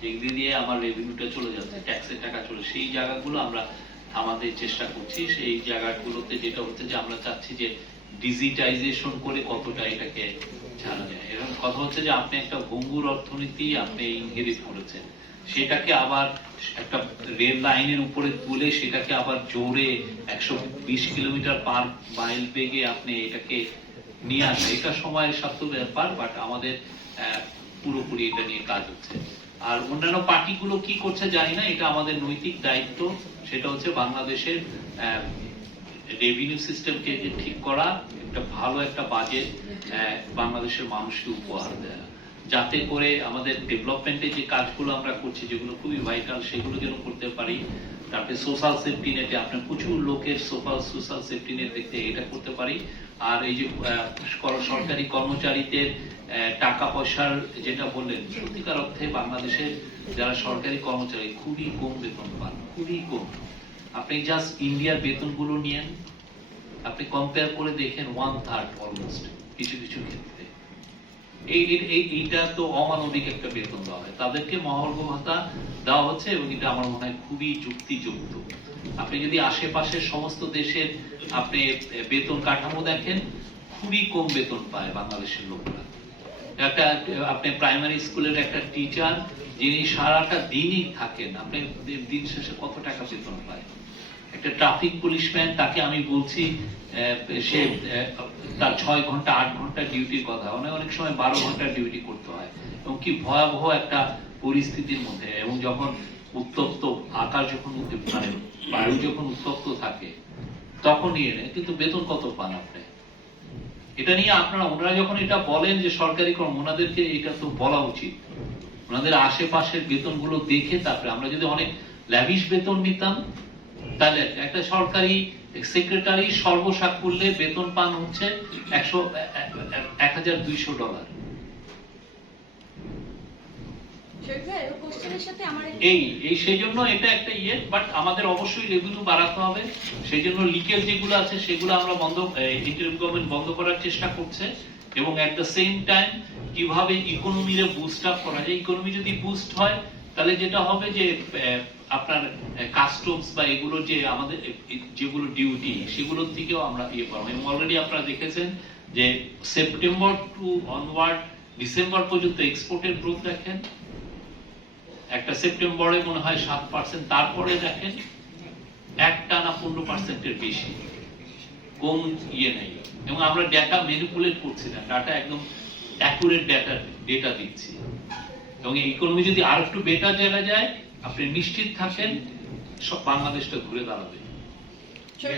যেগুলি দিয়ে আমার রেভিনিউটা চলে যাচ্ছে, ট্যাক্সের টাকা চলে, সেই জায়গাগুলো আমরা আমাদের চেষ্টা করছি। সেই জায়গাগুলোতে যেটা হচ্ছে যে আমরা চাচ্ছি যে ডিজিটাইজেশন করে কতটা এটাকে ছাড়া যায়। এরকম কথা হচ্ছে যে আপনি একটা ভঙ্গুর অর্থনীতি আপনি ইনহেরিট করেছেন, সেটাকে আবার একটা রেল লাইনের উপরে তুলে সেটাকে আবার জোরে 120 কিলোমিটার পার মাইল বেগে আপনি এটাকে নিয়ে আসেন, এটা সময়ের সাথে ব্যাপার, বাট আমাদের পুরোপুরি এটা নিয়ে কাজ হচ্ছে। আর অন্যান্য পার্টিগুলো কি করছে জানি না, এটা আমাদের নৈতিক দায়িত্ব। সেটা হচ্ছে বাংলাদেশের রেভিনিউ সিস্টেমকে ঠিক করা, একটা ভালো একটা বাজেট বাংলাদেশের মানুষকে উপহার দেয়া, যাতে করে আমাদের ডেভেলপমেন্টের যে কাজগুলো আমরা করছি যেগুলো খুবই ভাইটাল সেগুলো যেন করতে পারি। তারপরে সোশ্যাল সেফটি নেটে আপনার প্রচুর লোকের সোশ্যাল সেফটি নেট দেখতে এটা করতে পারি। আর এই যে সরকারি কর্মচারীদের টাকা পয়সার যেটা বললেন, সত্যিকার অর্থে বাংলাদেশের যারা সরকারি কর্মচারী খুবই কম বেতন পান, খুবই কম। আপনি জাস্ট ইন্ডিয়ার বেতনগুলো নিয়েন, আপনি কম্পেয়ার করে দেখেন 1/3 অলমোস্ট কিছু কিছু ক্ষেত্রে। এইটা তো অমানবিক একটা বেতন দেওয়া হয়, তাদেরকে মহার্ঘ ভাতা দেওয়া হচ্ছে এবং এটা আমার মনে হয় খুবই যুক্তিযুক্ত। আপনি যদি আশেপাশের সমস্ত দেশের আপনি বেতন কাঠামো দেখেন, খুবই কম বেতন পায় বাংলাদেশের লোকরা। একটা আপনি প্রাইমারি স্কুলের একটা টিচার যিনি সারাটা দিনই থাকেন, আপনি দিন শেষে কত টাকা বেতন পায়? একটা ট্রাফিক পুলিশম্যান, তাকে আমি বলছি সে তার 6 ঘন্টা 8 ঘন্টা ডিউটির কথা, অনেক সময় 12 ঘন্টা ডিউটি করতে হয়, এবং কি ভয়াবহ একটা পরিস্থিতির মধ্যে। এবং যখন উত্তপ্ত আকাশ, যখন মানে বায়ু যখন উত্তপ্ত থাকে তখনই কিন্তু বেতন কত পান আপনি? এটা নিয়ে ওনারা যখন এটা বলেন যে সরকারি কর্ম, ওনাদেরকে এটা তো বলা উচিত, ওনাদের আশেপাশের বেতনগুলো দেখে। তারপরে আমরা যদি অনেক ল্যাভিশ বেতন নিতাম, তাহলে একটা সরকারি সেক্রেটারি সর্বসাকুল্যে বেতন পান হচ্ছে $1,200। সেই জন্য এটা একটা বাট আমাদের অবশ্যই রেভিনিউ বাড়াতে হবে। সেই জন্য লিকেজ যেগুলো আছে সেগুলো আমরা ইন্টারিম গভর্নমেন্ট বন্ধ করার চেষ্টা করছে, এবং এট দ্য সেম টাইম কিভাবে ইকোনমিরে বুস্ট আপ করা যায়। ইকোনমি যদি বুস্ট হয় তাহলে যেটা হবে যে আপনার কাস্টমস বা এগুলো যে আমাদের যেগুলো ডিউটি সেগুলোর দিকেও আমরা পাবো। এবং অলরেডি আপনারা দেখেছেন যে সেপ্টেম্বর টু অনওয়ার্ড ডিসেম্বর পর্যন্ত এক্সপোর্টের গ্রোথ দেখেন, একটা সেপ্টেম্বরে মনে হয় 7%, তারপরে দেখেন একটানা 15%-এর বেশি, কম নেই। এবং আমরা ডেটা ম্যানিপুলেট করছি না, ডাটা একদম অ্যাকুরেট ডেটা দিচ্ছি। এবং এই ইকোনমি যদি আর একটু বেটার জায়গায় যায়, আপনি নিশ্চিত থাকেন সব বাংলাদেশটা ঘুরে দাঁড়াবে।